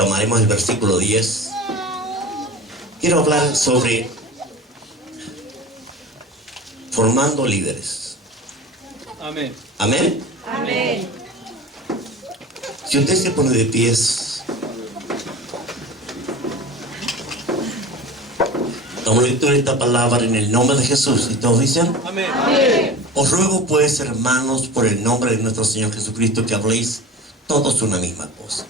Tomaremos el versículo 10. Quiero hablar sobre formando líderes. Amén. Amén. Amén. Si usted se pone de pies, tomo lectura de esta palabra en el nombre de Jesús. ¿Y todos dicen? Amén. Amén. Os ruego pues, hermanos, por el nombre de nuestro Señor Jesucristo, que habléis todos una misma cosa.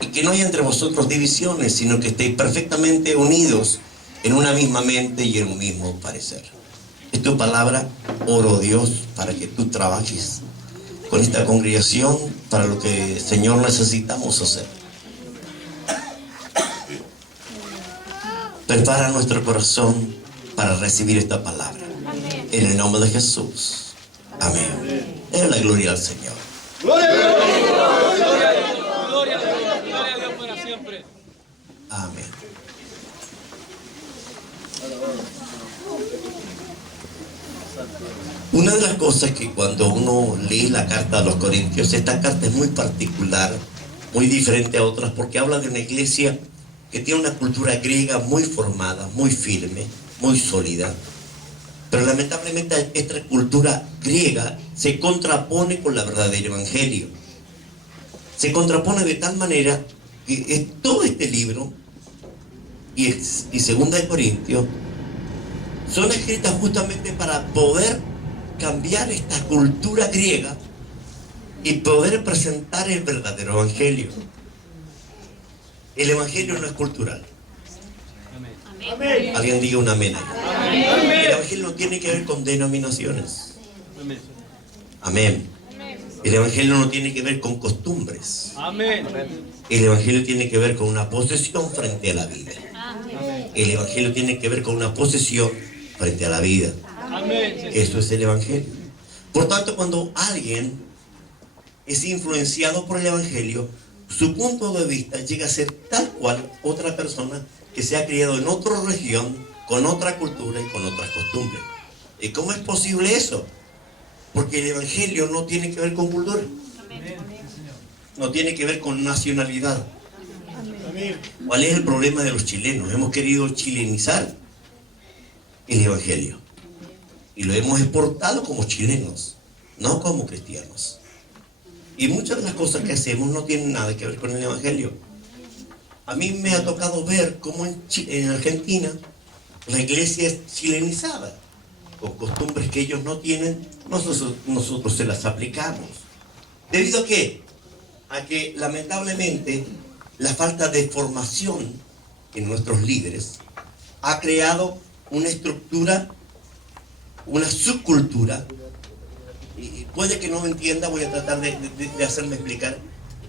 Y que no haya entre vosotros divisiones, sino que estéis perfectamente unidos en una misma mente y en un mismo parecer. Es tu palabra. Oro, Dios, para que tú trabajes con esta congregación para lo que, Señor, necesitamos hacer. Prepara nuestro corazón para recibir esta palabra. En el nombre de Jesús. Amén. Den la gloria al Señor. Gloria a Dios. Gloria a Dios. Gloria a Dios. Gloria a Dios para siempre. Amén. Una de las cosas que cuando uno lee la carta a los Corintios, esta carta es muy particular, muy diferente a otras, porque habla de una iglesia que tiene una cultura griega muy formada, muy firme, muy sólida. Pero lamentablemente esta cultura griega se contrapone con la verdadera evangelio. Se contrapone de tal manera que todo este libro y Segunda de Corintios son escritas justamente para poder cambiar esta cultura griega y poder presentar el verdadero evangelio. El evangelio no es cultural. Amén. Alguien diga un amén ahí. Amén. El evangelio no tiene que ver con denominaciones. Amén. Amén. El evangelio no tiene que ver con costumbres. Amén. El evangelio tiene que ver con una posesión frente a la vida. Amén. El evangelio tiene que ver con una posesión frente a la vida. Amén. Eso es el evangelio. Por tanto, cuando alguien es influenciado por el evangelio, su punto de vista llega a ser tal cual otra persona que se ha criado en otra región, con otra cultura y con otras costumbres. ¿Y cómo es posible eso? Porque el evangelio no tiene que ver con cultura. No tiene que ver con nacionalidad. ¿Cuál es el problema de los chilenos? Hemos querido chilenizar el evangelio y lo hemos exportado como chilenos, no como cristianos. Y muchas de las cosas que hacemos no tienen nada que ver con el evangelio. A mí me ha tocado ver cómo en Argentina la iglesia es chilenizada, con costumbres que ellos no tienen, nosotros se las aplicamos. ¿Debido a qué? A que lamentablemente la falta de formación en nuestros líderes ha creado una estructura, una subcultura, y puede que no me entienda, voy a tratar de hacerme explicar,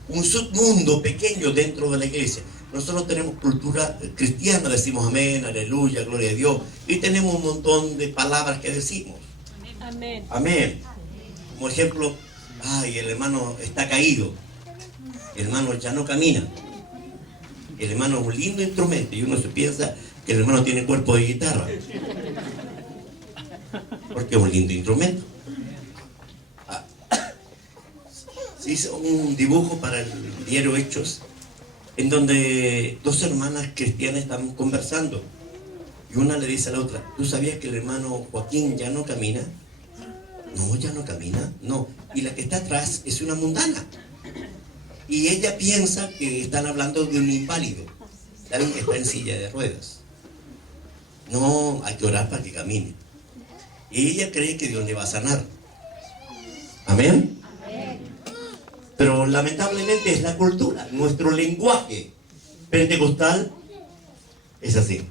un submundo pequeño dentro de la iglesia. Nosotros tenemos cultura cristiana, decimos amén, aleluya, gloria a Dios, y tenemos un montón de palabras que decimos. Amén. Amén. Como ejemplo, ay, el hermano está caído, el hermano ya no camina, el hermano es un lindo instrumento, y uno se piensa que el hermano tiene cuerpo de guitarra, porque es un lindo instrumento. Se hizo un dibujo para el diario Hechos, en donde dos hermanas cristianas estaban conversando, y una le dice a la otra: ¿tú sabías que el hermano Joaquín ya no camina? No, ya no camina, no. Y la que está atrás es una mundana. Y ella piensa que están hablando de un inválido, alguien que está en silla de ruedas. No, hay que orar para que camine. Y ella cree que Dios le va a sanar. Amén. Pero lamentablemente es la cultura, nuestro lenguaje pentecostal es así.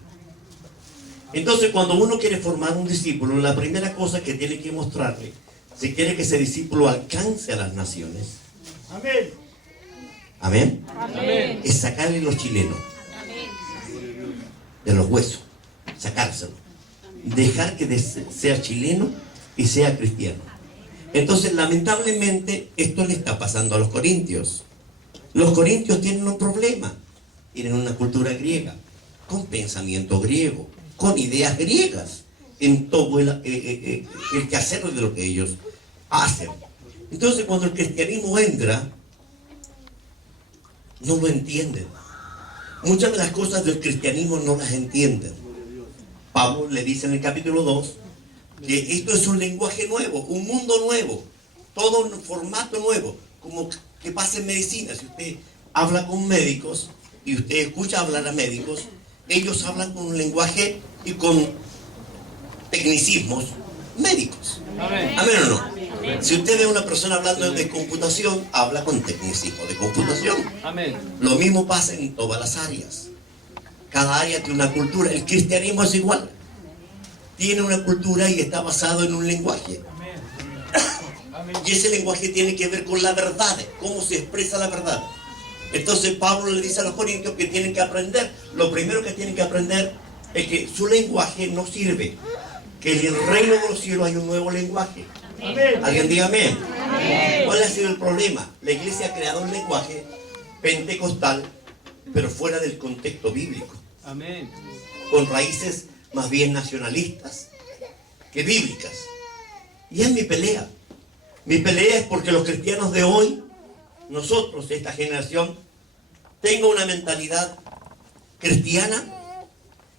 Entonces, cuando uno quiere formar un discípulo, la primera cosa que tiene que mostrarle, si quiere que ese discípulo alcance a las naciones, Amén. amén, Amén. es sacarle los chilenos de los huesos, sacárselo, dejar que sea chileno y sea cristiano. Entonces, lamentablemente, esto le está pasando a los corintios. Los corintios tienen un problema. Tienen una cultura griega, con pensamiento griego, con ideas griegas en todo el quehacer de lo que ellos hacen. Entonces, cuando el cristianismo entra, no lo entienden. Muchas de las cosas del cristianismo no las entienden. Pablo le dice en el capítulo 2 que esto es un lenguaje nuevo, un mundo nuevo, todo un formato nuevo, como que pasa en medicina. Si usted habla con médicos y usted escucha hablar a médicos, ellos hablan con un lenguaje y con tecnicismos médicos. Amén. ¿Amén o no? Si usted ve a una persona hablando de computación, habla con tecnicismo de computación. Amén. Lo mismo pasa en todas las áreas. Cada área tiene una cultura. El cristianismo es igual. Tiene una cultura y está basado en un lenguaje. Y ese lenguaje tiene que ver con la verdad, cómo se expresa la verdad. Entonces Pablo le dice a los corintios que tienen que aprender. Lo primero que tienen que aprender es que su lenguaje no sirve. Que en el reino de los cielos hay un nuevo lenguaje. Amén. ¿Alguien diga amén? Amén? ¿Cuál ha sido el problema? La iglesia ha creado un lenguaje pentecostal, pero fuera del contexto bíblico. Amén. Con raíces más bien nacionalistas que bíblicas. Y es mi pelea. Mi pelea es porque los cristianos de hoy, nosotros, esta generación, tenga una mentalidad cristiana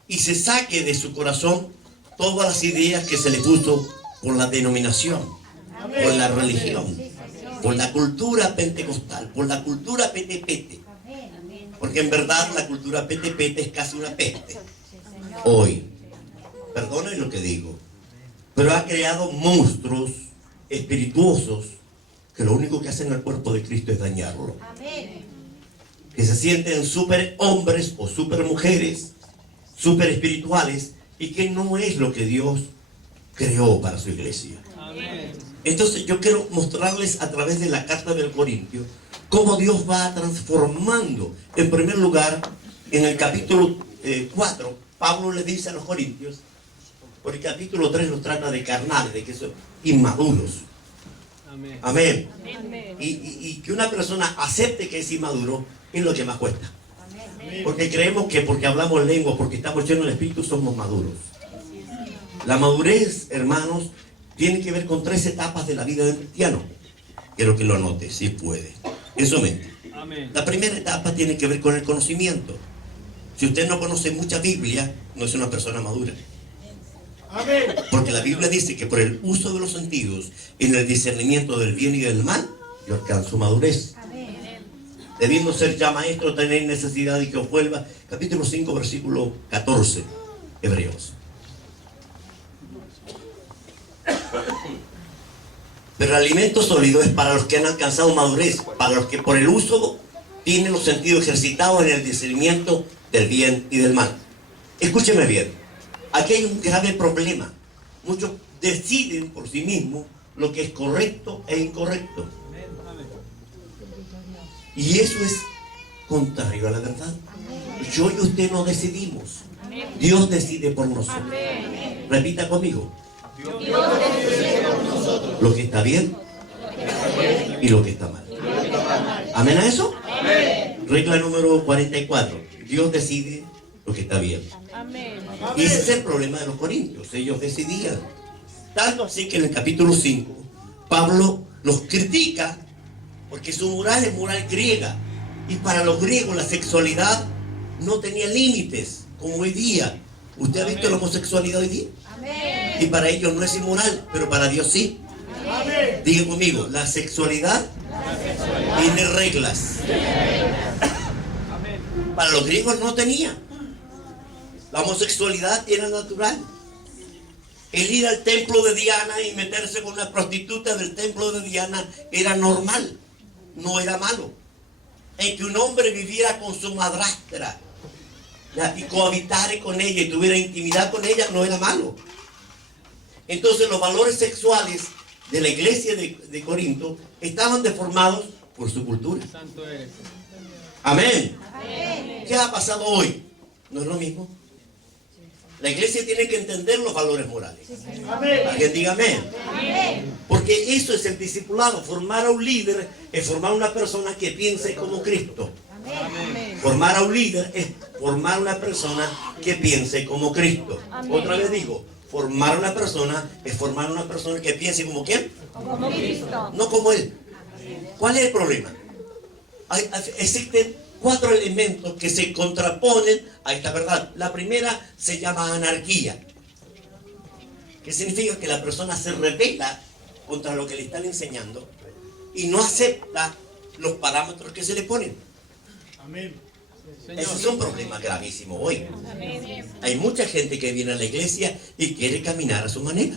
y se saque de su corazón todas las ideas que se le puso por la denominación, por la religión, por la cultura pentecostal, por la cultura pete-pete. Porque en verdad la cultura pete-pete es casi una peste. Hoy, perdonen lo que digo, pero ha creado monstruos espirituosos que lo único que hacen al cuerpo de Cristo es dañarlo. Que se sienten super hombres o super mujeres, super espirituales, y que no es lo que Dios creó para su iglesia. Amén. Entonces yo quiero mostrarles a través de la carta del Corintio cómo Dios va transformando. En primer lugar, en el capítulo 4, Pablo le dice a los corintios, por el capítulo 3 los trata de carnales, de que son inmaduros. Amén. Amén. Y que una persona acepte que es inmaduro es lo que más cuesta. Porque creemos que porque hablamos lengua, porque estamos llenos del Espíritu, somos maduros. La madurez, hermanos, tiene que ver con 3 etapas de la vida del cristiano. Quiero que lo anote, si puede. Eso mente. Amén. La primera etapa tiene que ver con el conocimiento. Si usted no conoce mucha Biblia, no es una persona madura. Amén. Porque la Biblia dice que por el uso de los sentidos, en el discernimiento del bien y del mal, yo alcanzo madurez. Debiendo ser ya maestro, tener necesidad de que os vuelva. Capítulo 5, versículo 14, Hebreos. Pero el alimento sólido es para los que han alcanzado madurez, para los que por el uso tienen los sentidos ejercitados en el discernimiento del bien y del mal. Escúcheme bien, aquí hay un grave problema. Muchos deciden por sí mismos lo que es correcto e incorrecto. Y eso es contrario a la verdad. Yo y usted no decidimos. Dios decide por nosotros. Repita conmigo. Dios decide por nosotros. Lo que está bien y lo que está mal. ¿Amén a eso? Regla número 44. Dios decide lo que está bien. Y ese es el problema de los corintios. Ellos decidían. Tanto así que en el capítulo 5, Pablo los critica porque su moral es moral griega. Y para los griegos la sexualidad no tenía límites, como hoy día. ¿Usted ha visto la homosexualidad hoy día? Y para ellos no es inmoral, pero para Dios sí. Diga conmigo, la sexualidad tiene reglas. Para los griegos no tenía. La homosexualidad era natural. El ir al templo de Diana y meterse con una prostituta del templo de Diana era normal, no era malo. En que un hombre viviera con su madrastra y cohabitara con ella y tuviera intimidad con ella no era malo. Entonces los valores sexuales de la iglesia de Corinto estaban deformados por su cultura. Santo eres. Amén. ¿Qué ha pasado hoy? ¿No es lo mismo? La iglesia tiene que entender los valores morales. Alguien diga amén. Porque eso es el discipulado. Formar a un líder es formar a una persona que piense como Cristo. Formar a un líder es formar a una persona que piense como Cristo. Otra vez digo, formar a una persona es formar a una persona que piense como ¿quién? Como Cristo. No como Él. ¿Cuál es el problema? Existen 4 elementos que se contraponen a esta verdad. La primera se llama anarquía, que significa que la persona se rebela contra lo que le están enseñando y no acepta los parámetros que se le ponen. Amén. Ese es un problema gravísimo hoy. Hay mucha gente que viene a la iglesia y quiere caminar a su manera.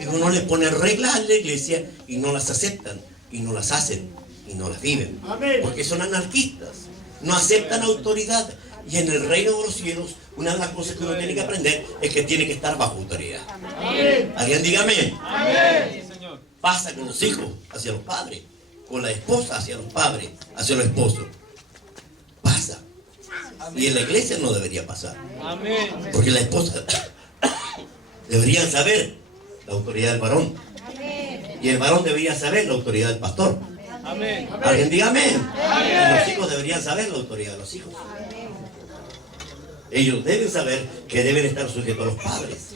Y uno le pone reglas a la iglesia y no las aceptan, y no las hacen, y no las viven. Porque son anarquistas, no aceptan autoridad. Y en el reino de los cielos, una de las cosas que uno tiene que aprender es que tiene que estar bajo autoridad. ¿Alguien diga amén? Pasa con los hijos hacia los padres, con la esposa hacia los padres, hacia los esposos. Pasa. Y en la iglesia no debería pasar. Porque la esposa deberían saber la autoridad del varón. Y el varón debería saber la autoridad del pastor. Alguien diga amén. Y los hijos deberían saber la autoridad de los hijos. Ellos deben saber que deben estar sujetos a los padres.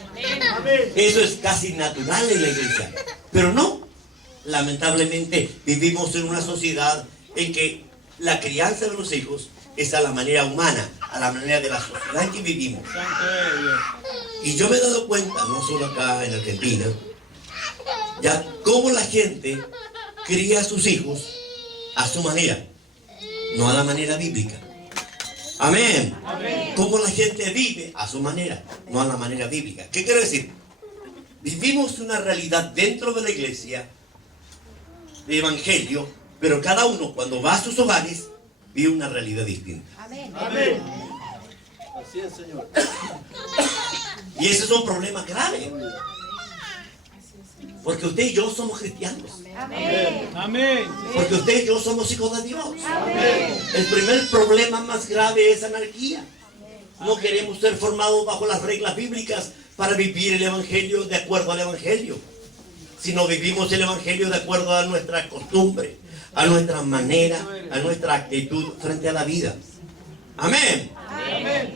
Eso es casi natural en la iglesia. Pero no. Lamentablemente vivimos en una sociedad en que la crianza de los hijos es a la manera humana, a la manera de la sociedad en que vivimos. Y yo me he dado cuenta, no solo acá en Argentina, ya cómo la gente cría a sus hijos a su manera, no a la manera bíblica. Amén. Cómo la gente vive a su manera, no a la manera bíblica. ¿Qué quiere decir? Vivimos una realidad dentro de la iglesia de evangelio, pero cada uno cuando va a sus hogares vive una realidad distinta. Amén. Así es, Señor. Y ese es un problema grave. Porque usted y yo somos cristianos. Amén. Porque usted y yo somos hijos de Dios. El primer problema más grave es anarquía. No queremos ser formados bajo las reglas bíblicas para vivir el evangelio de acuerdo al evangelio, sino vivimos el evangelio de acuerdo a nuestra costumbre, a nuestra manera, a nuestra actitud frente a la vida. Amén.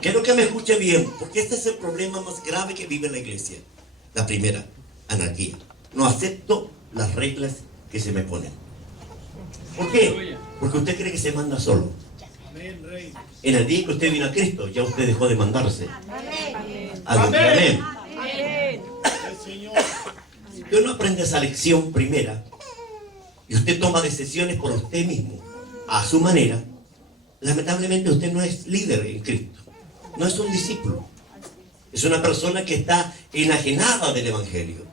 Quiero que me escuche bien, porque este es el problema más grave que vive la iglesia. La primera, anarquía. No acepto las reglas que se me ponen. ¿Por qué? Porque usted cree que se manda solo. En el día que usted vino a Cristo, ya usted dejó de mandarse. Amén. Si usted no aprende esa lección primera y usted toma decisiones por usted mismo, a su manera, lamentablemente usted no es líder en Cristo. No es un discípulo. Es una persona que está enajenada del evangelio.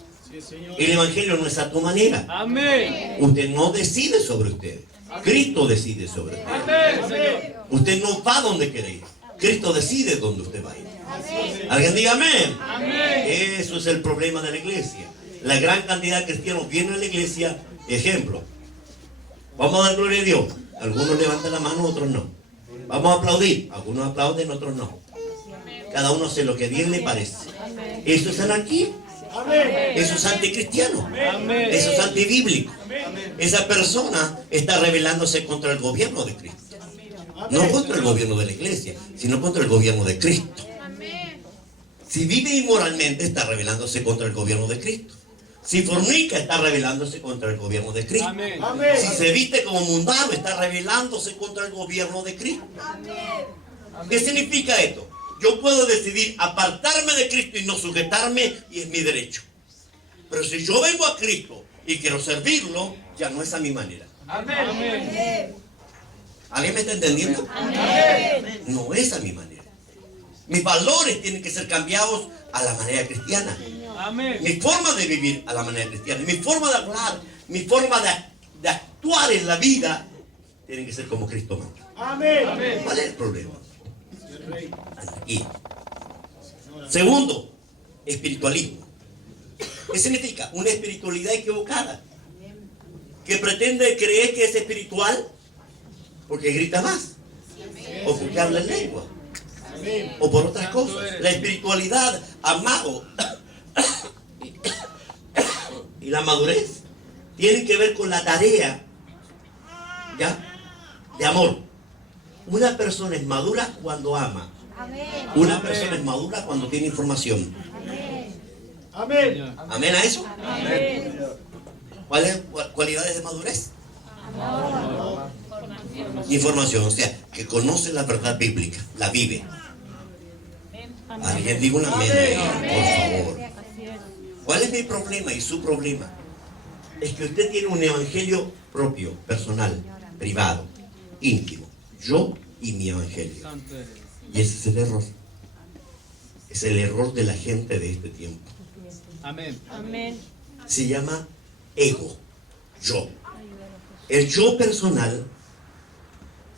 El evangelio no es a tu manera. Amén. Usted no decide sobre usted. Cristo decide sobre usted. Amén. Usted no va donde quiere ir. Cristo decide dónde usted va a ir. Alguien diga amén. Eso es el problema de la iglesia. La gran cantidad de cristianos vienen a la iglesia. Ejemplo. Vamos a dar gloria a Dios. Algunos levantan la mano, otros no. Vamos a aplaudir. Algunos aplauden, otros no. Cada uno hace lo que bien le parece. Eso es anarquía. Eso es anticristiano. Eso es antibíblico. Esa persona está rebelándose contra el gobierno de Cristo. No contra el gobierno de la iglesia, sino contra el gobierno de Cristo. Si vive inmoralmente, está rebelándose contra el gobierno de Cristo. Si fornica, está rebelándose contra el gobierno de Cristo. Si se viste como mundano, está rebelándose contra el gobierno de Cristo. ¿Qué significa esto? Yo puedo decidir apartarme de Cristo y no sujetarme, y es mi derecho. Pero si yo vengo a Cristo y quiero servirlo, ya no es a mi manera. ¿Alguien me está entendiendo? No es a mi manera. Mis valores tienen que ser cambiados a la manera cristiana. Mi forma de vivir a la manera cristiana. Mi forma de hablar, mi forma de actuar en la vida tiene que ser como Cristo manda. ¿Cuál es el problema? Aquí. Segundo, espiritualismo. ¿Qué significa? Una espiritualidad equivocada, que pretende creer que es espiritual porque grita más, o porque habla en lengua, o por otras cosas. La espiritualidad, amado, y la madurez tienen que ver con la tarea, ¿ya?, de amor. Una persona es madura cuando ama. Una persona es madura cuando tiene información. ¿Amén a eso? ¿Cuáles cualidades de madurez? Información, o sea, que conoce la verdad bíblica, la vive. Alguien diga un amén, por favor. ¿Cuál es mi problema y su problema? Es que usted tiene un evangelio propio, personal, privado, íntimo. Yo y mi evangelio. Y ese es el error. Es el error de la gente de este tiempo. Amén. Amén. Se llama ego, yo. El yo personal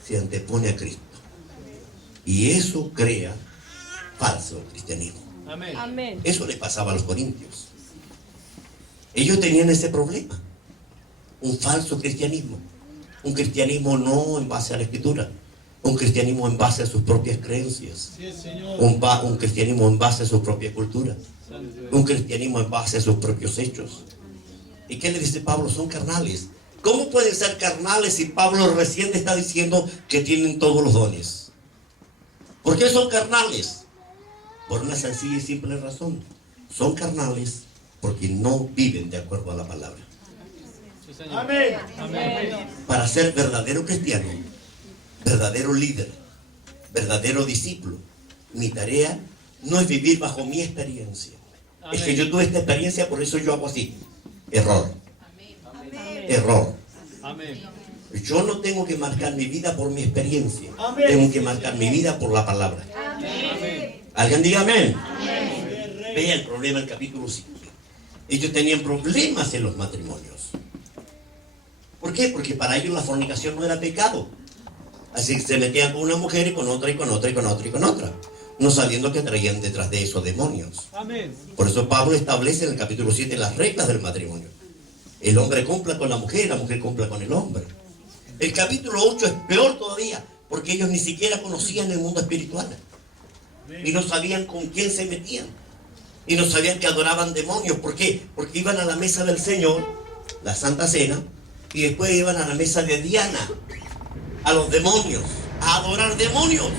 se antepone a Cristo. Y eso crea falso cristianismo. Amén. Amén. Eso le pasaba a los corintios. Ellos tenían ese problema. Un falso cristianismo. Un cristianismo no en base a la escritura. Un cristianismo en base a sus propias creencias. Un cristianismo en base a su propia cultura. Un cristianismo en base a sus propios hechos. ¿Y qué le dice Pablo? Son carnales. ¿Cómo pueden ser carnales si Pablo recién está diciendo que tienen todos los dones? ¿Por qué son carnales? Por una sencilla y simple razón. Son carnales porque no viven de acuerdo a la palabra. Amén. Amén. Para ser verdadero cristiano, verdadero líder, verdadero discípulo, mi tarea no es vivir bajo mi experiencia. Es que yo tuve esta experiencia, por eso yo hago así. Error. Error. Amén. Yo no tengo que marcar mi vida por mi experiencia. Amén. Tengo que marcar mi vida por la palabra. Amén. ¿Alguien diga amén? Vea el problema del capítulo 5. Ellos tenían problemas en los matrimonios. ¿Por qué? Porque para ellos la fornicación no era pecado. Así que se metían con una mujer y con otra y con otra y con otra y con otra, no sabiendo que traían detrás de eso demonios. Amén. Por eso Pablo establece en el capítulo 7 las reglas del matrimonio. El hombre cumpla con la mujer cumpla con el hombre. El capítulo 8 es peor todavía, porque ellos ni siquiera conocían el mundo espiritual. Y no sabían con quién se metían. Y no sabían que adoraban demonios. ¿Por qué? Porque iban a la mesa del Señor, la Santa Cena, y después iban a la mesa de Diana, a los demonios, a adorar demonios.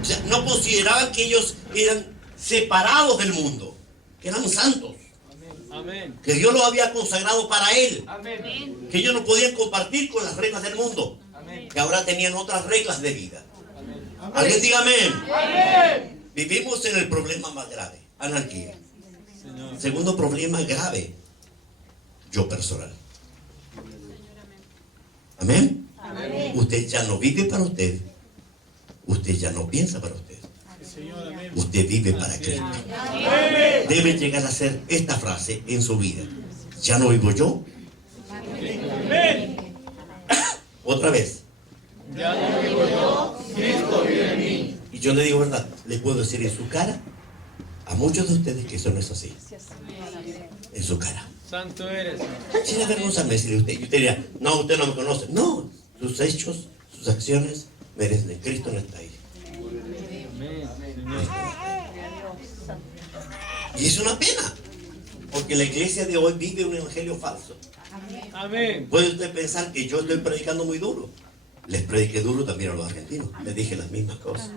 O sea, no consideraban que ellos eran separados del mundo, que eran santos, Amén. que Dios los había consagrado para Él, Amén. que ellos no podían compartir con las reglas del mundo, Amén. que ahora tenían otras reglas de vida. Amén. Alguien diga amén. Amén. Vivimos en el problema más grave, anarquía. Señor. Segundo problema grave, yo personal. Amén. Amén. Usted ya no vive para usted. Usted ya no piensa para usted. Usted vive para Cristo. Debe llegar a hacer esta frase en su vida. Ya no vivo yo. Otra vez. Ya no vivo yo, Cristo vive en mí. Y yo le digo verdad, le puedo decir en su cara a muchos de ustedes que eso no es así. En su cara. Santo eres. Sin avergonzarme decirle a usted. Y usted diría, no, usted no me conoce. No, sus hechos, sus acciones merecen de Cristo no está ahí. Amén. Señor. Y es una pena, porque la iglesia de hoy vive un evangelio falso. Amén. Puede usted pensar que yo estoy predicando muy duro. Les prediqué duro también a los argentinos. Les dije las mismas cosas.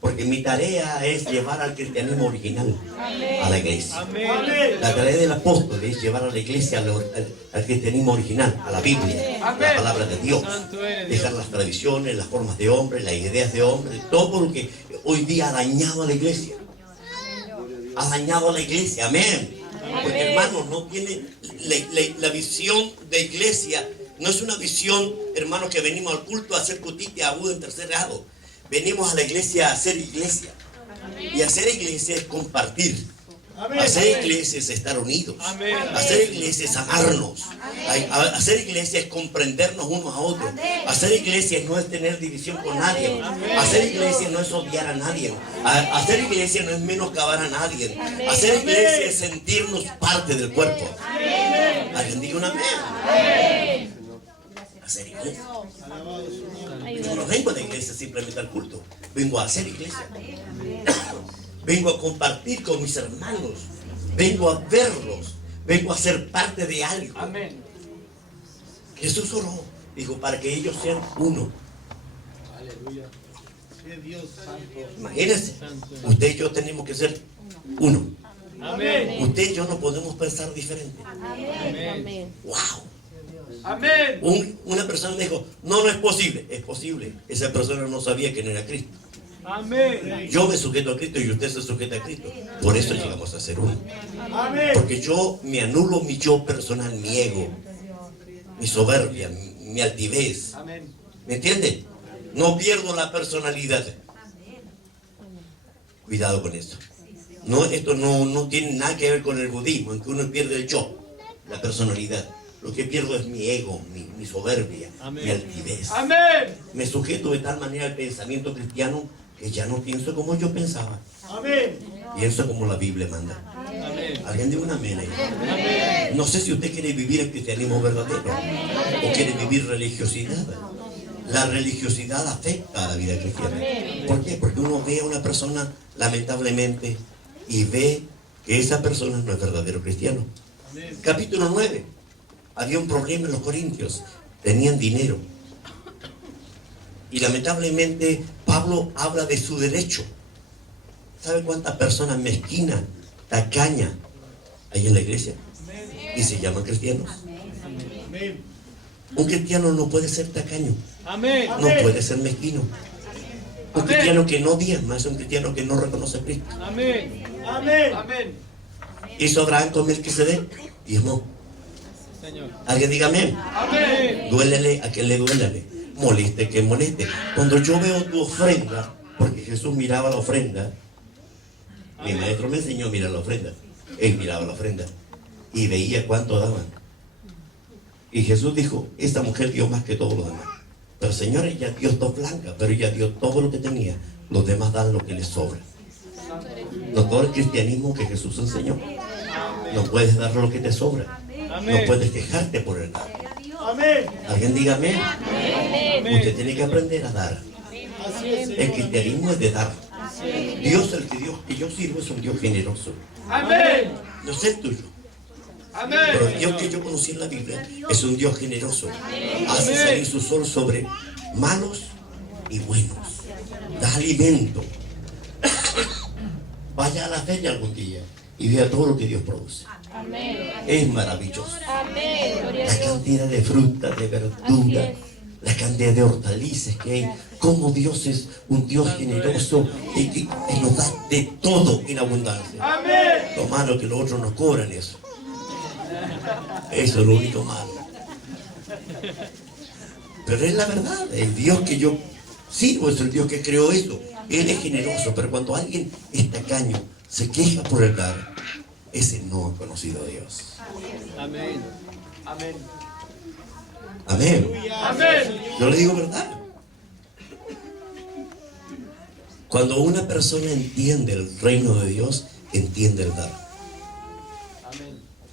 Porque mi tarea es llevar al cristianismo original a la iglesia. Amén. La tarea del apóstol es llevar a la iglesia al cristianismo original, a la Biblia, a la palabra de Dios. Santo eres Dejar Dios. las tradiciones, las formas de hombre, las ideas de hombre, todo lo que hoy día ha dañado a la iglesia. Ha dañado a la iglesia, amén. Porque hermanos, no tiene la visión de iglesia, no es una visión, hermanos, que venimos al culto a hacer cutitia aguda en tercer grado. Venimos a la iglesia a hacer iglesia. Y hacer iglesia es compartir. Hacer iglesia es estar unidos. Amén. Hacer iglesia es amarnos. Hacer iglesia es comprendernos unos a otros. Hacer iglesia no es tener división con nadie. Hacer iglesia no es odiar a nadie. Hacer iglesia no es menoscabar a nadie. Hacer iglesia es sentirnos parte del cuerpo. Alguien diga un amén. Hacer iglesia. Yo no vengo a la iglesia simplemente al culto. Vengo a hacer iglesia. Vengo a compartir con mis hermanos. Vengo a verlos. Vengo a ser parte de algo. Amén. Jesús oró. Dijo, para que ellos sean uno. Imagínense. Usted y yo tenemos que ser uno. Amén. Usted y yo no podemos pensar diferente. Amén. ¡Wow! Amén. Una persona me dijo, no, no es posible. Es posible. Esa persona no sabía que no era Cristo. Amén. Yo me sujeto a Cristo y usted se sujeta a Cristo. Por eso llegamos a ser uno. Amén. Porque yo me anulo mi yo personal, mi ego, mi soberbia, mi altivez. Amén. ¿Me entiende? No pierdo la personalidad. Cuidado con esto. No, esto no tiene nada que ver con el budismo, en que uno pierde el yo, la personalidad. Lo que pierdo es mi ego, mi soberbia, mi altivez. Amén. Me sujeto de tal manera al pensamiento cristiano que ya no pienso como yo pensaba. Amén. Pienso como la Biblia manda. Amén. Alguien diga un amén ahí. No sé si usted quiere vivir el cristianismo verdadero o quiere vivir religiosidad. La religiosidad afecta a la vida cristiana. ¿Por qué? Porque uno ve a una persona, lamentablemente, y ve que esa persona no es verdadero cristiano. Capítulo 9. Había un problema en los corintios. Tenían dinero. Y lamentablemente Pablo habla de su derecho. ¿Sabe cuántas personas mezquinas, tacañas hay en la iglesia? Y se llaman cristianos. Amén. Un cristiano no puede ser tacaño. Amén. No puede ser mezquino. Un cristiano que no diezma es un cristiano que no reconoce a Cristo. Amén. Amén. Amén. Hizo Abraham con Melquisedec, diezmó. Señor. Alguien diga amén. Amén. Duélele a quien le duélale. Moleste que moleste. Cuando yo veo tu ofrenda, porque Jesús miraba la ofrenda, mi maestro me enseñó a mirar la ofrenda. Él miraba la ofrenda y veía cuánto daban. Y Jesús dijo, esta mujer dio más que todos los demás. Pero Señor, ella dio dos blancas, pero ella dio todo lo que tenía. Los demás dan lo que les sobra. No todo el cristianismo que Jesús enseñó. No puedes dar lo que te sobra. No puedes quejarte por el dar. Amén. Alguien diga amén. Usted tiene que aprender a dar. Así es, El Señor. cristianismo es de dar. Dios, el Dios que yo sirvo, es un Dios generoso. Amén. No es el tuyo. Amén. Pero el Dios que yo conocí en la Biblia es un Dios generoso. Hace salir su sol sobre malos y buenos. Da alimento. Vaya a la feria algún día y vea todo lo que Dios produce. Es maravilloso. La cantidad de frutas, de verduras, la cantidad de hortalizas que hay. Como Dios es un Dios generoso y que nos da de todo en abundancia. Amén. Lo malo que los otros nos cobran eso. Eso es lo único malo. Pero es la verdad. El Dios que yo sirvo es el Dios que creó eso. Él es generoso, pero cuando alguien es tacaño, se queja por el dar, ese no ha conocido a Dios. Amén. Amén. Amén. Amén. Yo le digo verdad. Cuando una persona entiende el reino de Dios, entiende el dar.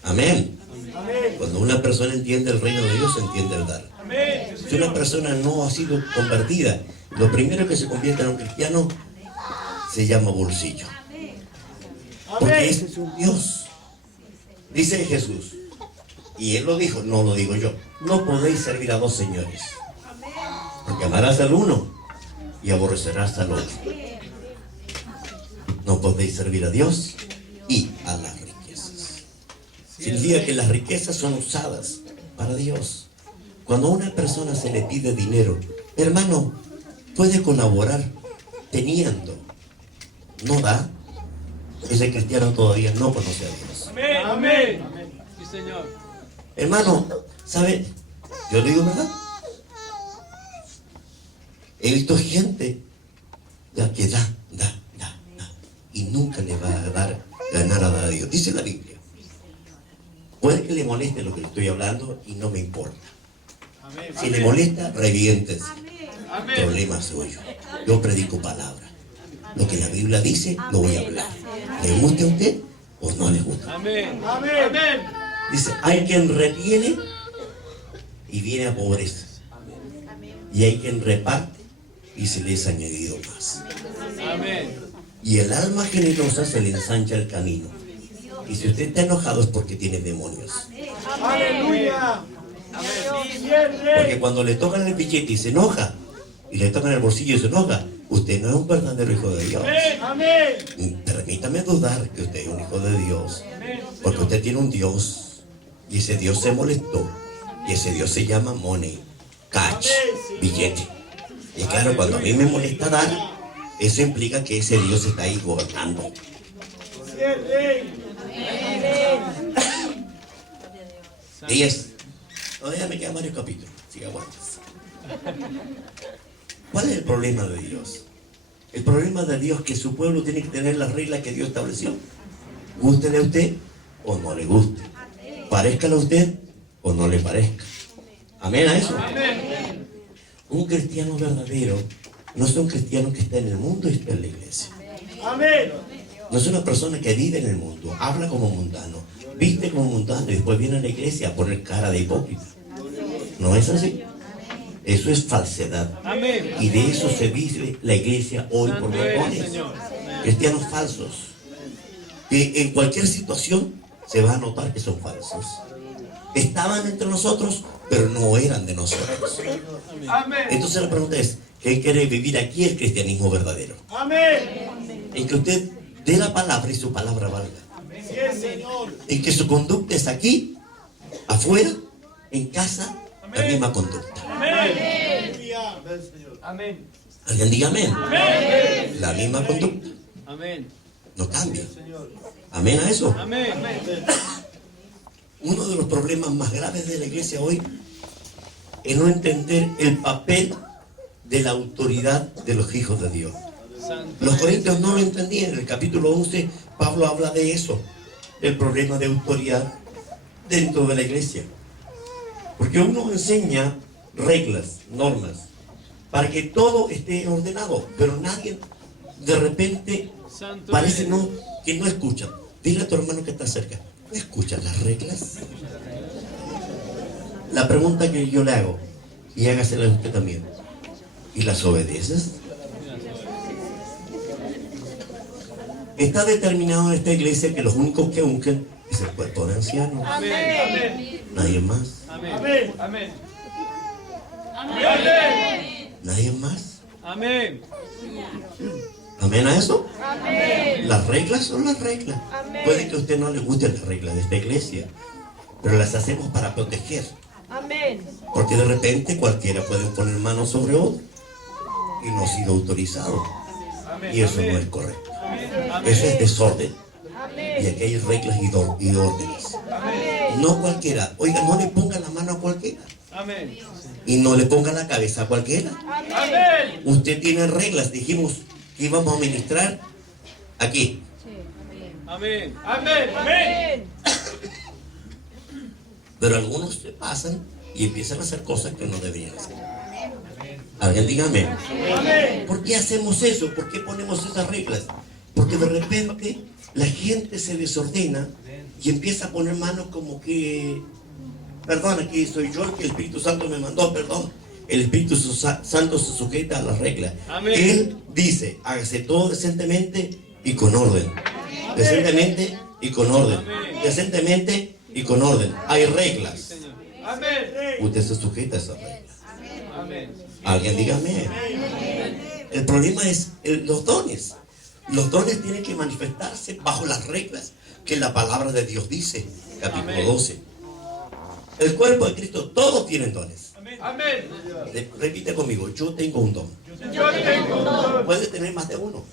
Amén. Amén. Cuando una persona entiende el reino de Dios, entiende el dar. Amén. Si una persona no ha sido convertida, lo primero que se convierte en un cristiano se llama bolsillo. Porque ese es un Dios. Dice Jesús, y Él lo dijo, no lo digo yo, no podéis servir a dos señores. Porque amarás al uno y aborrecerás al otro. No podéis servir a Dios y a las riquezas. Significa que las riquezas son usadas para Dios. Cuando a una persona se le pide dinero, hermano, puede colaborar teniendo, no da. Ese cristiano todavía no conoce a Dios. Amén. Amén. Sí, Señor. Hermano, ¿sabe? Yo le digo verdad. He visto gente que da, y nunca le va a dar ganar a Dios. Dice la Biblia. Puede que le moleste lo que le estoy hablando y no me importa. Si le molesta, reviéntese. Problema suyo. Yo predico palabra. Lo que la Biblia dice, lo voy a hablar. ¿Le guste a usted o no le gusta? Amén. Amén. Dice, hay quien retiene y viene a pobreza. Y hay quien reparte y se le es añadido más. Amén. Y el alma generosa se le ensancha el camino. Y si usted está enojado es porque tiene demonios. Aleluya. Porque cuando le tocan el billete y se enoja, y le tocan el bolsillo y se enoja, usted no es un verdadero hijo de Dios. Amén. Permítame dudar que usted es un hijo de Dios. Porque usted tiene un Dios. Y ese Dios se molestó Y ese Dios se llama money, cash, billete. Y claro, cuando a mí me molesta dar, eso implica que ese Dios está ahí gobernando. Así es, Rey. Ellas, todavía me quedan varios capítulos, siga aguantes. ¿Cuál es el problema de Dios? El problema de Dios es que su pueblo tiene que tener las reglas que Dios estableció. Gústele a usted o no le guste. Parezcale a usted o no le parezca. Amén a eso. Un cristiano verdadero no es un cristiano que está en el mundo y está en la iglesia. Amén. No es una persona que vive en el mundo, habla como mundano, viste como mundano y después viene a la iglesia a poner cara de hipócrita. No es así. Eso es falsedad. Amén. Y de eso se vive la iglesia hoy por Santo eres, montones. Señor. Cristianos falsos. Que en cualquier situación se va a notar que son falsos. Estaban entre nosotros, pero no eran de nosotros. Amén. Entonces la pregunta es, ¿qué quiere vivir aquí el cristianismo verdadero? Amén. En que usted dé la palabra y su palabra valga. Así es, Señor. En que su conducta es aquí, afuera, en casa, la misma conducta. Amén. Amén. Alguien diga amén. La misma conducta. Amén. No cambia. Amén a eso. Amén. Uno de los problemas más graves de la iglesia hoy es no entender el papel de la autoridad de los hijos de Dios. Santo Los eres. corintios no lo entendían. En el capítulo 11, Pablo habla de eso, del problema de autoridad dentro de la iglesia. Porque uno enseña reglas, normas, para que todo esté ordenado, pero nadie de repente Santo parece eres. que no escuchan. Dile a tu hermano que está cerca, ¿no escuchas las reglas? La pregunta que yo le hago, y hágasela a usted también, ¿y las obedeces? Está determinado en esta iglesia que los únicos que ungen es el cuerpo de ancianos, Amén. nadie más, Amén. Amén. Amén. Amén. nadie más. Amén. ¿Amén a eso? Amén. Las reglas son las reglas. Amén. Puede que a usted no le gusten las reglas de esta iglesia, pero las hacemos para proteger. Amén. Porque de repente cualquiera puede poner manos sobre otro y no ha sido autorizado. Y eso no es correcto. Eso es desorden. Y aquí hay reglas y órdenes. No cualquiera. Oiga, no le ponga la mano a cualquiera. Amén. Y no le ponga la cabeza a cualquiera. Amén. Usted tiene reglas. Dijimos que íbamos a ministrar aquí. Amén. Amén. Amén. Pero algunos se pasan y empiezan a hacer cosas que no deberían hacer. Alguien diga amén. Amén. ¿Por qué hacemos eso? ¿Por qué ponemos esas reglas? Porque de repente la gente se desordena y empieza a poner manos como que, perdón, aquí soy yo el que el Espíritu Santo me mandó, perdón. El Espíritu Santo se sujeta a las reglas. Amén. Él dice, hágase todo decentemente y con orden. Decentemente y con orden. Amén. Decentemente y con orden. Hay reglas. Señor. Amén. Usted se sujeta a esas reglas. Amén. Alguien diga amén. El problema es los dones. Los dones tienen que manifestarse bajo las reglas que la palabra de Dios dice. Capítulo Amén. 12. El cuerpo de Cristo, todos tienen dones. Amén. Repite conmigo, yo tengo un don. Yo tengo un don. Puede tener más de uno.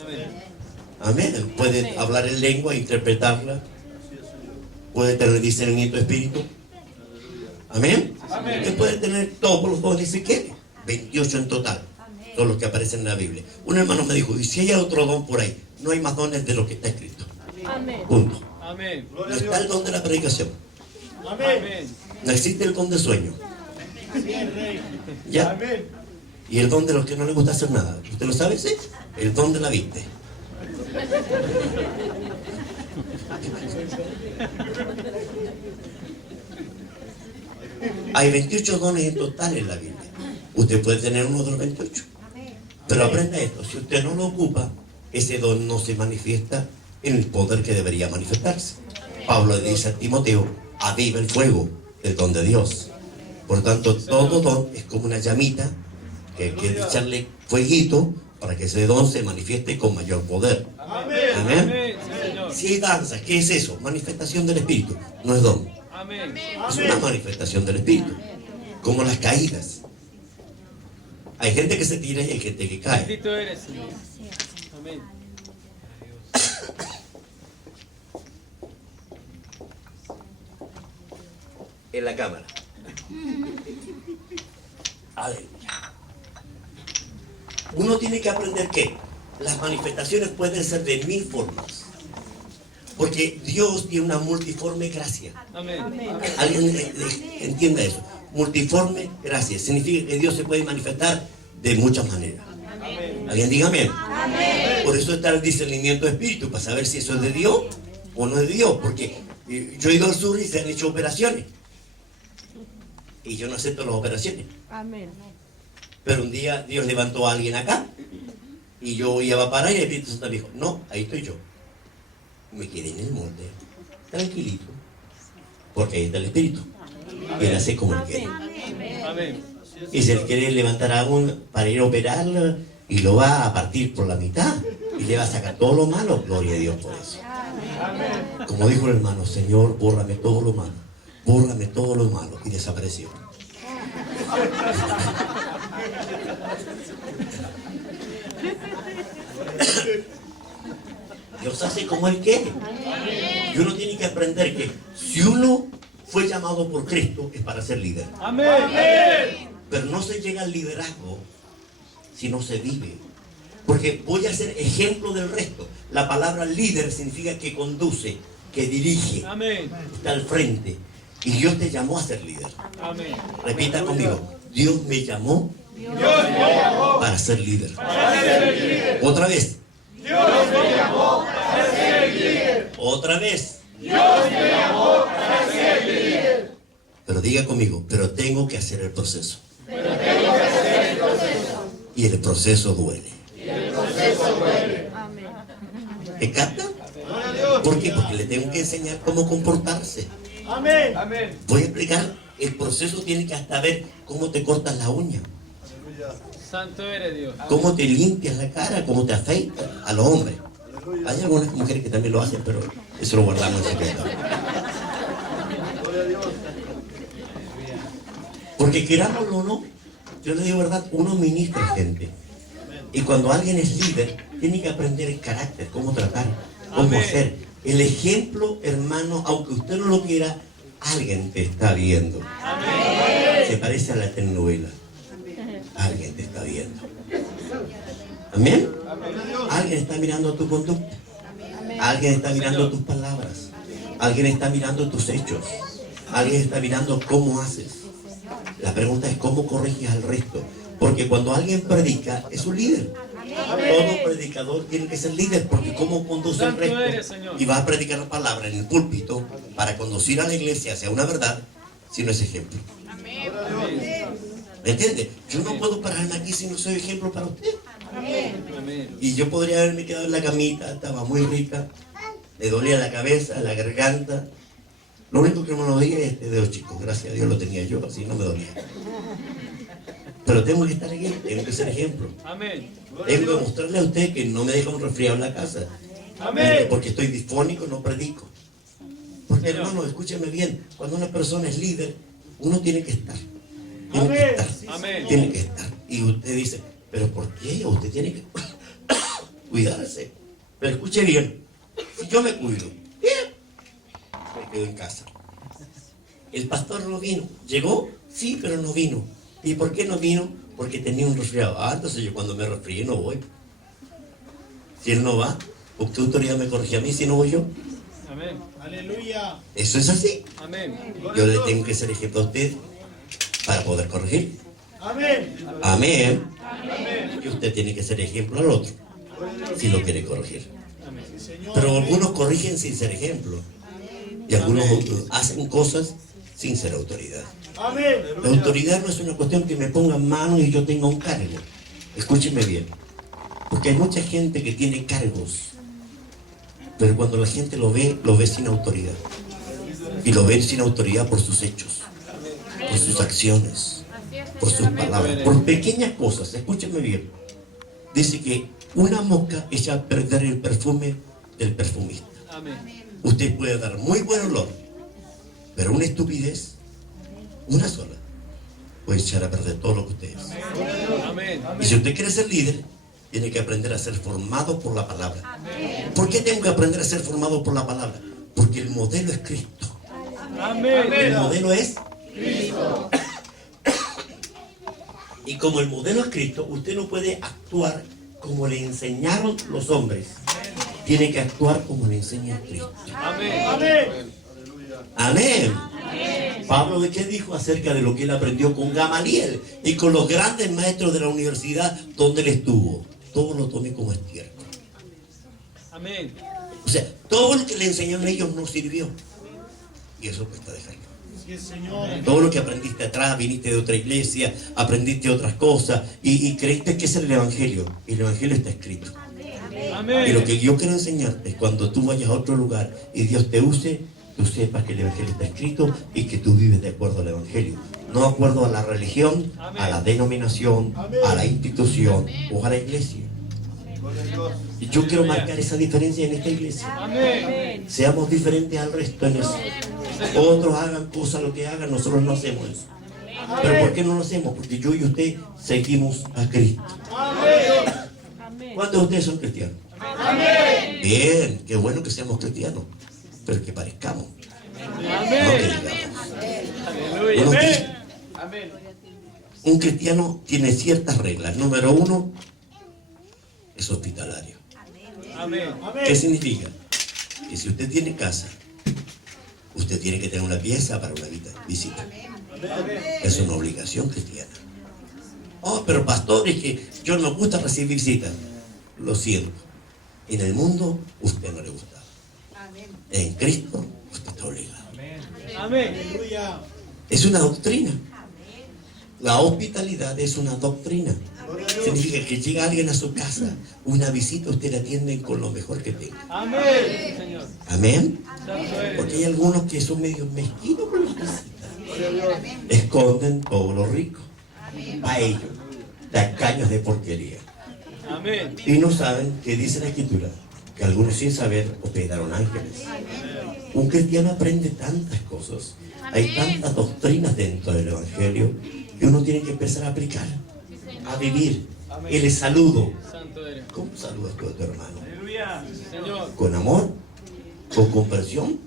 Amén. Amén. Puede hablar en lengua, interpretarla. Puede tener discernimiento de espíritu. Amén. Amén. Él puede tener todos los dones si quiere. 28 en total. Son los que aparecen en la Biblia. Un hermano me dijo, ¿y si hay otro don por ahí? No hay más dones de lo que está escrito. Amén. Punto. Amén. No está el don de la predicación. Amén. Amén. No existe el don de sueño. Rey. ¿Ya? Amén. Y el don de los que no les gusta hacer nada. ¿Usted lo sabe? Sí. El don de la vista. Hay 28 dones en total en la Biblia. Usted puede tener uno de los 28. Pero aprenda esto, si usted no lo ocupa, ese don no se manifiesta en el poder que debería manifestarse. Pablo le dice a Timoteo, aviva el fuego del don de Dios. Por tanto, todo don es como una llamita que hay que echarle fueguito para que ese don se manifieste con mayor poder. Amén. Amén. Amén. Sí, Señor. Si hay danza, ¿qué es eso? Manifestación del Espíritu, no es don. Amén. Es una manifestación del Espíritu. Como las caídas. Hay gente que se tira y hay gente que cae. Bendito eres, Señor. Amén. En la cámara. Aleluya. Uno tiene que aprender que las manifestaciones pueden ser de 1000 formas. Porque Dios tiene una multiforme gracia. Amén. ¿Alguien entienda eso? Multiforme gracia. Significa que Dios se puede manifestar de muchas maneras. ¿Alguien diga amén? Por eso está el discernimiento de espíritu, para saber si eso es de Dios o no es de Dios. Porque yo he ido al sur y se han hecho operaciones. Y yo no acepto las operaciones. Amén. Pero un día Dios levantó a alguien acá. Y yo iba a parar y el Espíritu Santo me dijo, no, ahí estoy yo. Me quedé en el molde, tranquilito. Porque ahí está el Espíritu. Él hace como él quiere. Amén. Y si él quiere levantar a uno para ir a operarlo y lo va a partir por la mitad y le va a sacar todo lo malo, gloria a Dios por eso. Como dijo el hermano, Señor, bórrame todo lo malo, bórrame todo lo malo, y desapareció. Dios hace como él quiere. Y uno tiene que aprender que si uno fue llamado por Cristo es para ser líder. Amén. Pero no se llega al liderazgo si no se vive. Porque voy a ser ejemplo del resto. La palabra líder significa que conduce, que dirige, Amén. está al frente. Y Dios te llamó a ser líder. Amén. Repita conmigo. Dios me llamó para ser líder. Otra vez. Otra vez. Pero diga conmigo, pero tengo que hacer el proceso. Y el proceso duele. Amén. ¿Me capta? ¿Por qué? Porque le tengo que enseñar cómo comportarse. Amén. Amén. Voy a explicar, el proceso tiene que hasta ver cómo te cortas la uña, Santo eres Dios. cómo te limpias la cara, cómo te afeitas a los hombres. Hay algunas mujeres que también lo hacen, pero eso lo guardamos en secreto. Porque querámoslo o no, yo le digo verdad, uno ministra gente. Y cuando alguien es líder, tiene que aprender el carácter, cómo tratar, cómo Amén. hacer. El ejemplo, hermano, aunque usted no lo quiera, alguien te está viendo. Amén. Se parece a la telenovela. Alguien te está viendo. Amén. Alguien está mirando tu conducta. Alguien está mirando tus palabras. Alguien está mirando tus hechos. Alguien está mirando cómo haces. La pregunta es cómo corriges al resto. Porque cuando alguien predica, es un líder. Todo predicador tiene que ser líder, porque cómo conduce al Santo eres, resto. Señor. Y va a predicar la palabra en el púlpito para conducir a la iglesia hacia una verdad, si no es ejemplo. ¿Me entiende? Yo no puedo pararme aquí si no soy ejemplo para usted. Amén. Y yo podría haberme quedado en la camita, estaba muy rica, me dolía la cabeza, la garganta. Lo único que no me dolía es este dedo chico, gracias a Dios lo tenía yo, así no me dolía. Pero tengo que estar aquí, tengo que ser ejemplo. Amén. Tengo que mostrarle a usted que no me deja un resfriado en la casa. Amén. Porque estoy disfónico, no predico. Porque hermano, escúcheme bien, cuando una persona es líder, uno tiene que estar. Tiene que estar. Amén. Tiene que estar. Y usted dice, ¿pero por qué? Usted tiene que cuidarse. Pero escuche bien, si yo me cuido, me quedo en casa. El pastor no vino. ¿Llegó? Sí, pero no vino. ¿Y por qué no vino? Porque tenía un resfriado. Ah, entonces yo cuando me resfríe no voy. Si él no va, ¿por qué autoridad me corrige a mí si no voy yo? Amén. Aleluya. Eso es así. Amén. Yo le tengo que ser ejemplo a usted para poder corregir. Amén. Amén. Y usted tiene que ser ejemplo al otro si lo quiere corregir. Pero algunos corrigen sin ser ejemplo. Y algunos hacen cosas sin ser autoridad. Amén. La autoridad no es una cuestión que me pongan mano y yo tenga un cargo. Escúcheme bien. Porque hay mucha gente que tiene cargos. Pero cuando la gente lo ve sin autoridad. Y lo ven sin autoridad por sus hechos, por sus acciones, por sus palabras, por pequeñas cosas. Escúcheme bien. Dice que una mosca echa a perder el perfume del perfumista. Amén. Usted puede dar muy buen olor, Pero una estupidez, una sola, puede echar a perder todo lo que usted es. Amén. Y si usted quiere ser líder, tiene que aprender a ser formado por la palabra. ¿Por qué tengo que aprender a ser formado por la palabra? Porque el modelo es Cristo. Amén. El modelo es Cristo. Y como el modelo es Cristo, usted no puede actuar como le enseñaron los hombres. Tiene que actuar como le enseña Cristo. Amén. Amén. Amén. Pablo, ¿de qué dijo acerca de lo que él aprendió con Gamaliel y con los grandes maestros de la universidad donde él estuvo? Todo lo tomé como estiércol. Amén. O sea, todo lo que le enseñaron a ellos no sirvió. Y eso cuesta dejarlo. Sí, Señor. Todo lo que aprendiste atrás, viniste de otra iglesia, aprendiste otras cosas y creíste que ese era el Evangelio. Y el Evangelio está escrito. Amén. Y lo que yo quiero enseñarte es cuando tú vayas a otro lugar y Dios te use, tú sepas que el Evangelio está escrito y que tú vives de acuerdo al Evangelio. No de acuerdo a la religión, a la denominación, a la institución o a la iglesia. Y yo quiero marcar esa diferencia en esta iglesia. Amén. Seamos diferentes al resto en eso. Otros hagan cosas lo que hagan, nosotros no hacemos eso. ¿Pero por qué no lo hacemos? Porque yo y usted seguimos a Cristo. ¿Cuántos de ustedes son cristianos? Bien, qué bueno que seamos cristianos, pero que parezcamos, no que digamos. Aleluya. Uno un cristiano tiene ciertas reglas. Número 1, es hospitalario. Amén. ¿Qué significa? Que si usted tiene casa, usted tiene que tener una pieza para una visita. Es una obligación cristiana. Oh, pero pastor, es que yo no me gusta recibir visitas. Lo siento. En el mundo usted no le gusta. En Cristo usted está obligado. Amén. Aleluya. Es una doctrina. La hospitalidad es una doctrina. Significa que llega alguien a su casa, una visita, usted la atiende con lo mejor que tenga. Amén. Señor. Amén. Santo eres. Porque hay algunos que son medio mezquinos con las visitas. Esconden todo lo rico. A ellos, tacaños de porquería. Amén. Y no saben que dice la Escritura, que algunos sin saber hospedaron ángeles. Un cristiano aprende tantas cosas. Hay tantas doctrinas dentro del Evangelio que uno tiene que empezar a aplicar, a vivir. El saludo. Santo eres. ¿Cómo saludas tú a tu hermano? Aleluya. Señor. ¿Con amor? ¿Con comprensión?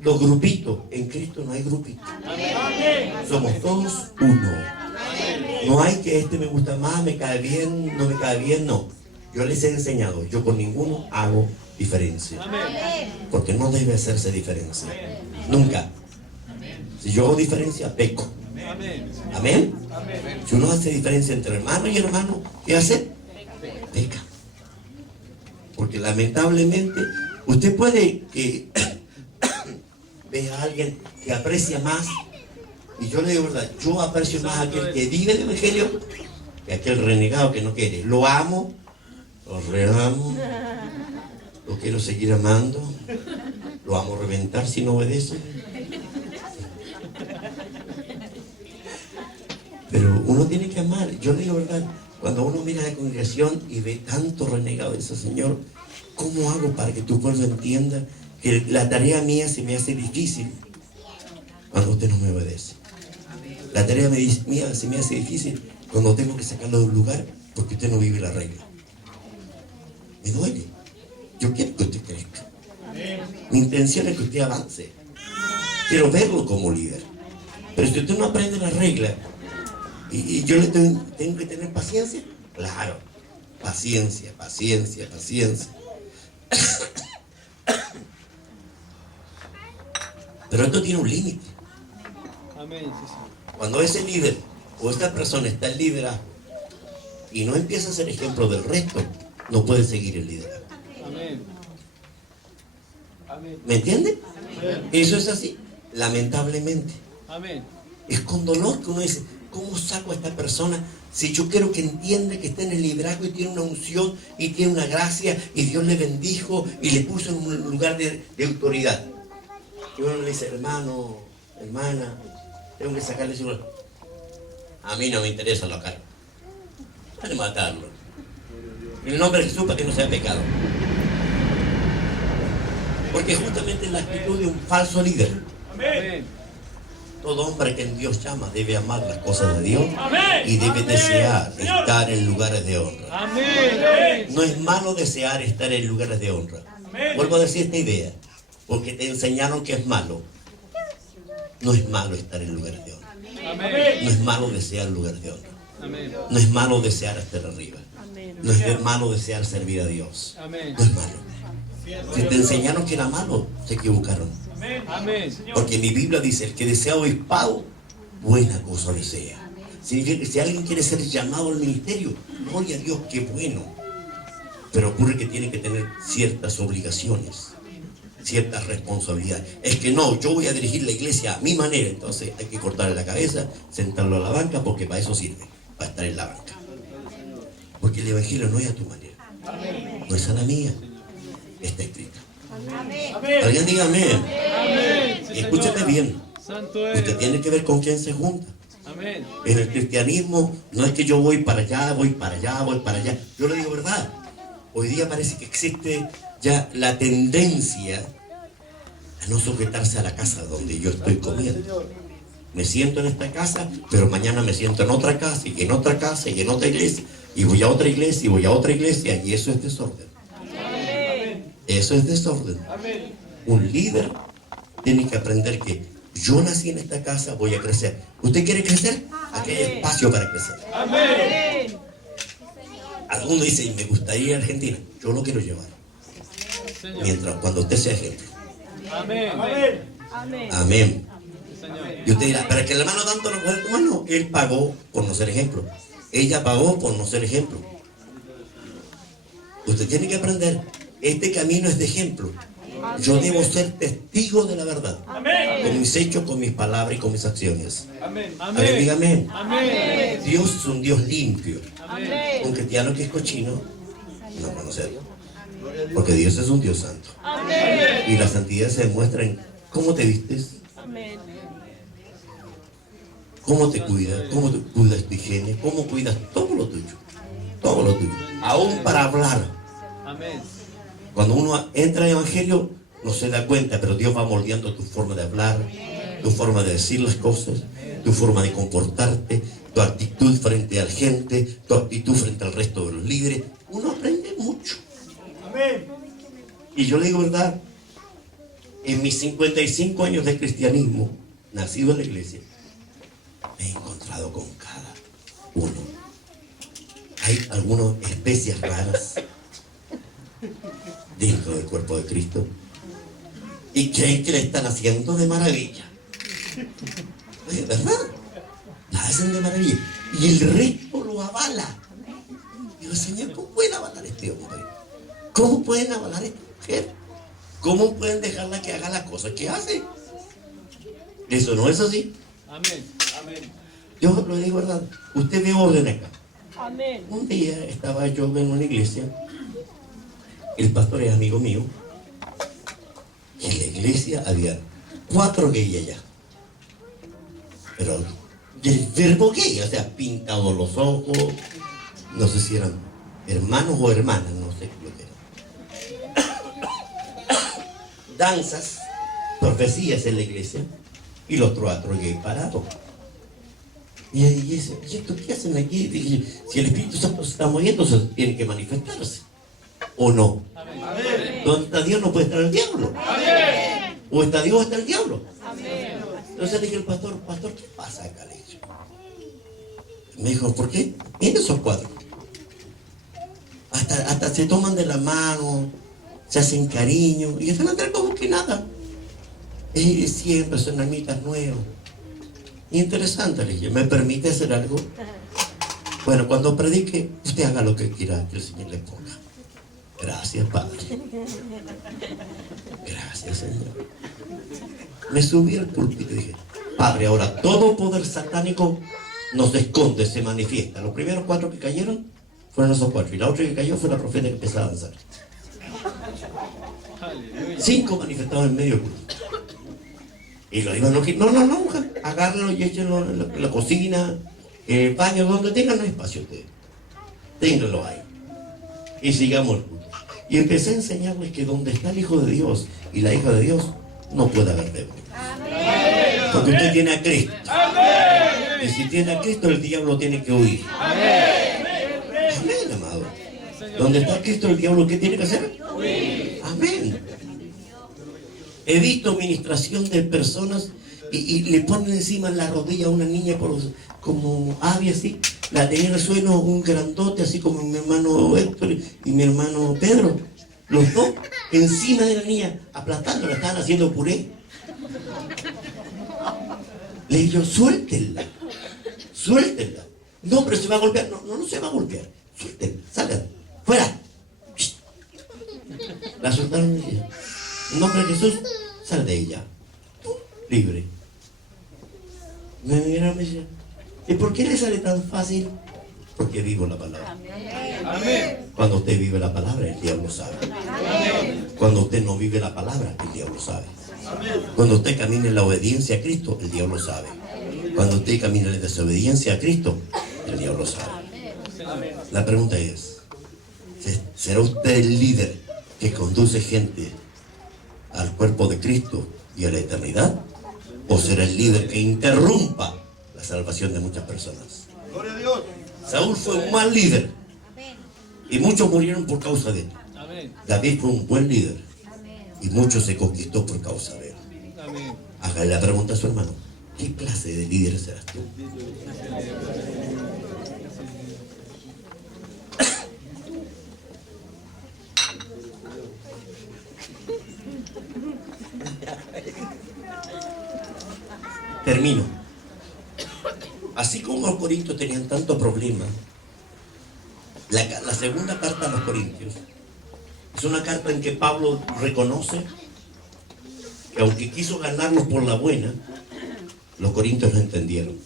Los grupitos. En Cristo no hay grupitos. Somos todos uno. No hay que este me gusta más, me cae bien, no me cae bien, no. Yo les he enseñado, yo con ninguno hago diferencia. Amén. Porque no debe hacerse diferencia. Nunca. Si yo hago diferencia, peco. Amén. Amén. Amén. Si uno hace diferencia entre hermano y hermano, ¿qué hace? Peca. Porque lamentablemente, usted puede que vea a alguien que aprecia más, y yo le digo verdad, yo aprecio más a aquel que vive el Evangelio que a aquel renegado que no quiere. Lo amo, lo reamo, lo quiero seguir amando, lo amo reventar si no obedece. Pero uno tiene que amar. Yo le digo verdad, cuando uno mira a la congregación y ve tanto renegado, dice, Señor, ¿cómo hago para que tu pueblo entienda que la tarea mía se me hace difícil cuando usted no me obedece? La tarea mía se me hace difícil cuando tengo que sacarlo de un lugar porque usted no vive la regla. Me duele. Yo quiero que usted crezca. Mi intención es que usted avance. Quiero verlo como líder. Pero si usted no aprende la regla y yo le tengo que tener paciencia, claro, paciencia, paciencia, paciencia. Pero esto tiene un límite. Amén. Sí, sí. Cuando ese líder o esta persona está en liderazgo y no empieza a ser ejemplo del resto, no puede seguir el liderazgo. Amén. Amén. ¿Me entiende? Eso es así, lamentablemente. Amén. Es con dolor que uno dice, ¿cómo saco a esta persona si yo quiero que entienda que está en el liderazgo y tiene una unción y tiene una gracia y Dios le bendijo y le puso en un lugar de autoridad? Y uno le dice, hermano, hermana, tengo que sacarle su... A mí no me interesa lo caro. Hay que matarlo. En el nombre de Jesús para que no sea pecado. Porque justamente es la actitud de un falso líder. Amén. Todo hombre que en Dios llama debe amar las cosas de Dios Amén. y debe Amén. desear Señor. estar en lugares de honra. Amén. No es malo desear estar en lugares de honra. Amén. Vuelvo a decir esta idea, porque te enseñaron que es malo. No es malo estar en lugares de honra. Amén. No es malo desear lugares de honra. Amén. No es malo desear estar arriba. No es malo desear servir a Dios. Amén. No es malo. Si te enseñaron que era malo, se equivocaron. Amén. Porque mi Biblia dice, el que desea obispado, buena cosa desea. Significa que si alguien quiere ser llamado al ministerio, gloria a Dios, qué bueno. Pero ocurre que tiene que tener ciertas obligaciones, ciertas responsabilidades. Es que no, yo voy a dirigir la iglesia a mi manera, entonces hay que cortarle la cabeza, sentarlo a la banca, porque para eso sirve, para estar en la banca. Porque el evangelio no es a tu manera, no es a la mía, está escrito. Alguien diga amén. Amén. Y escúchame bien, Santo eres. usted tiene que ver con quién se junta. Amén. En el cristianismo no es que yo voy para allá, voy para allá, voy para allá. Yo le digo verdad. Hoy día parece que existe ya la tendencia a no sujetarse a la casa donde yo estoy comiendo. Me siento en esta casa, pero mañana me siento en otra casa, y en otra casa, y en otra iglesia, y voy a otra iglesia, y voy a otra iglesia, y eso es desorden. Eso es desorden. Amén. Un líder tiene que aprender que yo nací en esta casa, voy a crecer. ¿Usted quiere crecer? Aquí hay espacio para crecer. Amén. Algunos dicen, me gustaría ir a Argentina. Yo lo quiero llevar. Señor. Mientras, cuando usted sea ejemplo. Amén. Amén. Señor. Y usted dirá, pero es que el hermano tanto no puede. Bueno, él pagó por no ser ejemplo. Ella pagó por no ser ejemplo. Usted tiene que aprender, este camino es de ejemplo. Yo debo ser testigo de la verdad. Amén. Con mis hechos, con mis palabras y con mis acciones. Amén. A ver, diga amén. Amén. Dios es un Dios limpio. Amén. Un cristiano que es cochino no conoce a Dios. Porque Dios es un Dios santo. Y la santidad se demuestra en cómo te vistes, cómo te cuidas tu higiene, cómo cuidas todo lo tuyo. Todo lo tuyo. Aún para hablar. Amén. Cuando uno entra al evangelio, no se da cuenta, pero Dios va moldeando tu forma de hablar, tu forma de decir las cosas, tu forma de comportarte, tu actitud frente a la gente, tu actitud frente al resto de los líderes. Uno aprende mucho. Y yo le digo verdad, en mis 55 años de cristianismo, nacido en la iglesia, me he encontrado con cada uno. Hay algunas especies raras dentro del cuerpo de Cristo y creen que le están haciendo de maravilla. Oye, ¿verdad? La hacen de maravilla y el resto lo avala. Digo, Señor, ¿cómo pueden avalar a este hombre? ¿Cómo pueden avalar a esta mujer? ¿Cómo pueden dejarla que haga las cosas que hace? Eso no es así. Amén. Amén. Yo lo digo verdad, usted ve orden acá. Amén. Un día estaba yo en una iglesia, el pastor es amigo mío, y en la iglesia había 4 gays allá. Pero del verbo gay, o sea, pintados los ojos, no sé si eran hermanos o hermanas, no sé lo que eran. Danzas, profecías en la iglesia, y los 4 gays parados. Y dice, ¿y esto qué hacen aquí? Dije, si el Espíritu Santo se está moviendo, se tiene que manifestarse. ¿O no? Amén. Donde está Dios no puede estar el diablo. Amén. O está Dios o está el diablo. Amén. Entonces le dije al pastor, ¿qué pasa acá? Le dije. Me dijo, ¿por qué? Miren esos 4. Hasta se toman de la mano, se hacen cariño y están atrás como que nada. Siempre son almitas nuevas. Interesante, le dije, ¿me permite hacer algo? Bueno, cuando predique, usted haga lo que quiera que el Señor le ponga. Gracias, Padre. Gracias, Señor. Me subí al púlpito y dije, Padre, ahora todo poder satánico nos esconde, se manifiesta. Los primeros 4 que cayeron fueron esos 4. Y la otra que cayó fue la profeta que empezó a danzar. Aleluya. 5 manifestados en medio del culto. Y lo iban a no, agárrenlo y échenlo en la cocina, en el baño, donde tengan espacio ustedes. Ténganlo ahí. Y sigamos el culto. Y empecé a enseñarles que donde está el Hijo de Dios y la hija de Dios, no puede haber demonio. Porque usted tiene a Cristo. Y si tiene a Cristo, el diablo tiene que huir. Amén, amado. Donde está Cristo, el diablo, ¿qué tiene que hacer? Amén. He visto ministración de personas y le ponen encima en la rodilla a una niña como ave así. La tenía en el suelo un grandote, así como mi hermano Héctor y mi hermano Pedro. Los dos encima de la niña, aplastándola, estaban haciendo puré. Le digo, suéltenla. Suéltenla. No, pero se va a golpear. No se va a golpear. Suéltenla, salgan. ¡Fuera! La soltaron y decía, en nombre de Jesús, sal de ella. Libre. Me miraron y me decían, ¿y por qué le sale tan fácil? Porque vivo la palabra. Amén. Cuando usted vive la palabra, el diablo sabe. Cuando usted no vive la palabra, el diablo sabe. Cuando usted camina en la obediencia a Cristo, el diablo sabe. Cuando usted camina en la desobediencia a Cristo, el diablo sabe. La pregunta es, ¿será usted el líder que conduce gente al cuerpo de Cristo y a la eternidad? ¿O será el líder que interrumpa la salvación de muchas personas? Gloria a Dios. Saúl fue un mal líder y muchos murieron por causa de él. David fue un buen líder y muchos se conquistó por causa de él. Hágale la pregunta a su hermano, ¿qué clase de líder serás tú? Termino. Así como los corintios tenían tanto problema, la segunda carta a los corintios es una carta en que Pablo reconoce que aunque quiso ganarlos por la buena, los corintios no entendieron.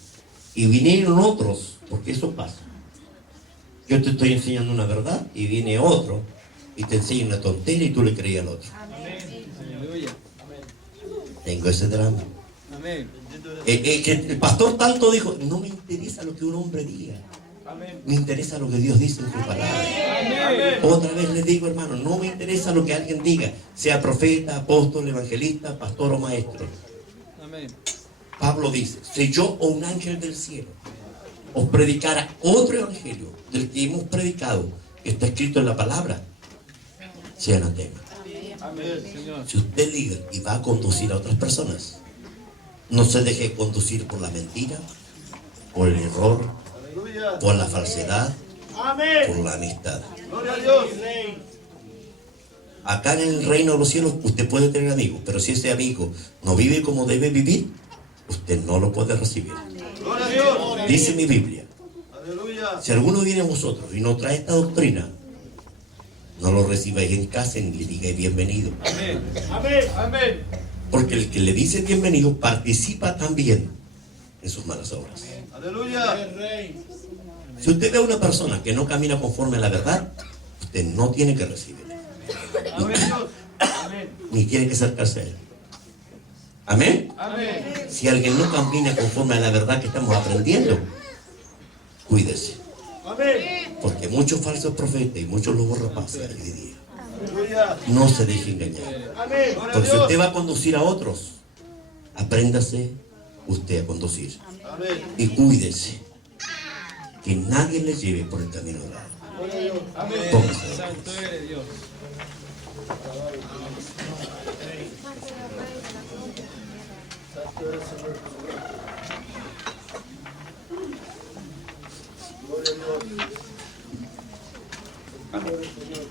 Y vinieron otros, porque eso pasa. Yo te estoy enseñando una verdad y viene otro y te enseña una tontería y tú le creías al otro. Tengo ese drama. Que el pastor tanto dijo, no me interesa lo que un hombre diga, me interesa lo que Dios dice en su palabra. Otra vez les digo, hermano, no me interesa lo que alguien diga, sea profeta, apóstol, evangelista, pastor o maestro. Pablo dice, si yo o un ángel del cielo os predicara otro evangelio del que hemos predicado, que está escrito en la palabra, sea anatema. Si usted es líder y va a conducir a otras personas, no se deje conducir por la mentira, por el error, por la falsedad, por la amistad. Acá en el reino de los cielos usted puede tener amigos, pero si ese amigo no vive como debe vivir, usted no lo puede recibir. Dice mi Biblia, si alguno viene a vosotros y no trae esta doctrina, no lo recibáis en casa ni le digáis bienvenido. Porque el que le dice bienvenido participa también en sus malas obras. Si usted ve a una persona que no camina conforme a la verdad, usted no tiene que recibirla. Ni tiene que acercarse a él. Amén. Si alguien no camina conforme a la verdad que estamos aprendiendo, cuídese. Porque muchos falsos profetas y muchos lobos rapaces hay hoy día. No se deje engañar. Porque si usted va a conducir a otros, apréndase usted a conducir. Y cuídese que nadie le lleve por el camino errado. Póngase de rodillas. Gloria a Dios.